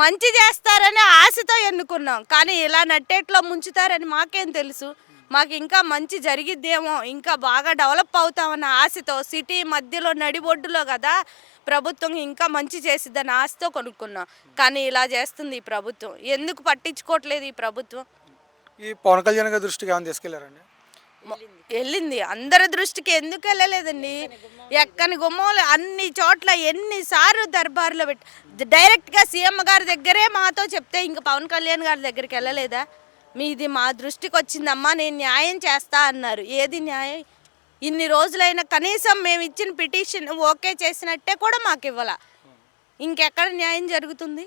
మంచి చేస్తారని ఆశతో ఎన్నుకున్నాం. కానీ ఇలా నట్టేట్లో ముంచుతారని మాకేం తెలుసు? మాకు ఇంకా మంచి జరిగిద్దేమో, ఇంకా బాగా డెవలప్ అవుతామన్న ఆశతో సిటీ మధ్యలో నడిబొడ్డులో కదా ప్రభుత్వం ఇంకా మంచి చేసిద్దని ఆశతో కొనుక్కున్నాం. కానీ ఇలా చేస్తుంది ఈ ప్రభుత్వం. ఎందుకు పట్టించుకోవట్లేదు ఈ ప్రభుత్వం? ఈ పవన్ కళ్యాణ్ గారి దృష్టికి ఏమైనా తీసుకెళ్లారండి? వెళ్ళింది. అందరి దృష్టికి ఎందుకు వెళ్ళలేదండి? ఎక్కని గుమ్మలు అన్ని చోట్ల ఎన్నిసార్లు దర్బార్లో పెట్టి డైరెక్ట్గా సీఎం గారి దగ్గరే మాతో చెప్తే ఇంక పవన్ కళ్యాణ్ గారి దగ్గరికి వెళ్ళలేదా? మీది మా దృష్టికి వచ్చిందమ్మా, నేను న్యాయం చేస్తా అన్నారు. ఏది న్యాయం? ఇన్ని రోజులైనా కనీసం మేము ఇచ్చిన పిటిషన్ ఓకే చేసినట్టే కూడా మాకు ఇవ్వాల. ఇంకెక్కడ న్యాయం జరుగుతుంది?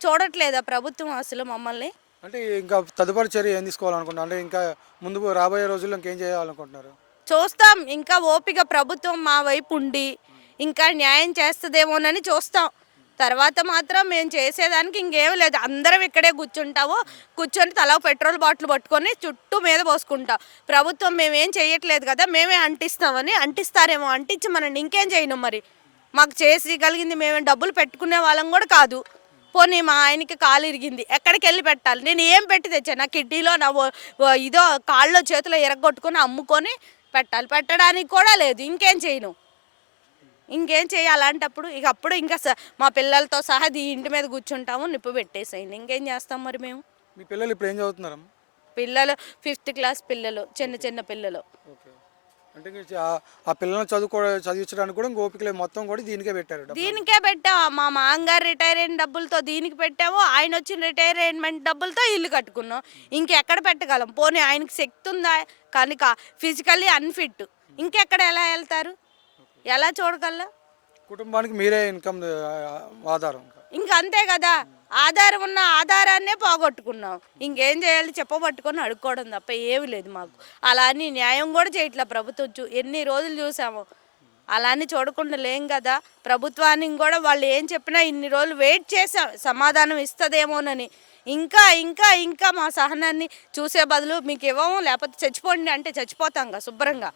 చూడట్లేదా ప్రభుత్వం అసలు మమ్మల్ని? అంటే ఇంకా తదుపరి చర్య ఏం తీసుకోవాలనుకుంటున్నారు? అంటే ఇంకా ముందు రాబోయే రోజుల్లో ఇంకేం చేయాలనుకుంటున్నారు? చూస్తాం. ఇంకా ఓపిక ప్రభుత్వం మా వైపు ఉండి ఇంకా న్యాయం చేస్తుందేమోనని చూస్తాం. తర్వాత మాత్రం మేము చేసేదానికి ఇంకేం లేదు. అందరం ఇక్కడే కూర్చొని తలా పెట్రోల్ బాటిల్ పట్టుకొని చుట్టూ మీద పోసుకుంటాం. ప్రభుత్వం మేమేం చేయట్లేదు కదా, మేమే అంటిస్తామని అంటిస్తారేమో, అంటించి మనం ఇంకేం చేయను. మరి మాకు చేసి కలిగింది మేమే డబ్బులు పెట్టుకునే వాళ్ళం కూడా కాదు. పోనీ మా ఆయనకి కాలు ఇరిగింది, ఎక్కడికి వెళ్ళి పెట్టాలి? నేను ఏం పెట్టి తెచ్చాను? నా కిడ్నీలో నా ఇదో కాళ్ళలో చేతిలో ఎరగొట్టుకొని అమ్ముకొని పెట్టాలి. పెట్టడానికి కూడా లేదు. ఇంకేం చేయను? ఇంకేం చేయాలి అలాంటప్పుడు? ఇక అప్పుడు ఇంకా మా పిల్లలతో సహా ఇంటి మీద కూర్చుంటాము, నిప్పు పెట్టేసేయండి. ఇంకేం చేస్తాం మరి మేము? మీ పిల్లలు ఇప్పుడు ఏం చదువుతున్నారమ్మా? పిల్లలు 5th క్లాస్ పిల్లలు, చిన్న పిల్లలు. ఓకే. అంటే ఆ పిల్లల్ని చదివించడానికి కూడా ఓపిక లేదు, మొత్తం కూడా దీనికే పెట్టారు. దీనికే పెట్టాము. మా మామగారు రిటైర్ అయిన డబ్బులతో దీనికి పెట్టాము. ఆయన వచ్చిన రిటైర్మెంట్ డబ్బులతో ఇల్లు కట్టుకున్నాం. ఇంకెక్కడ పెట్టగలం? పోనీ ఆయనకి శక్తి ఉందా? కానీ ఫిజికల్లీ అన్ఫిట్. ఇంకెక్కడ ఎలా వెళ్తారు? ఎలా చూడగల? కుటుంబానికి మీరే ఇన్కమ్ ఆధారం. ఇంకా అంతే కదా. ఆధారం ఉన్న ఆధారాన్నే పోగొట్టుకున్నాం. ఇంకేం చేయాలి? చెప్పబట్టుకొని అడుక్కోవడం తప్ప ఏమి లేదు మాకు. అలా అని న్యాయం కూడా చేయట్లా ప్రభుత్వం. ఎన్ని రోజులు చూసాము. అలా అని చూడకుండా లేం కదా. ప్రభుత్వానికి కూడా వాళ్ళు ఏం చెప్పినా ఇన్ని రోజులు వెయిట్ చేసాం సమాధానం ఇస్తుందేమోనని. ఇంకా ఇంకా ఇంకా మా సహనాన్ని చూసే బదులు మీకు ఇవ్వము, లేకపోతే చచ్చిపోండి అంటే చచ్చిపోతాం శుభ్రంగా.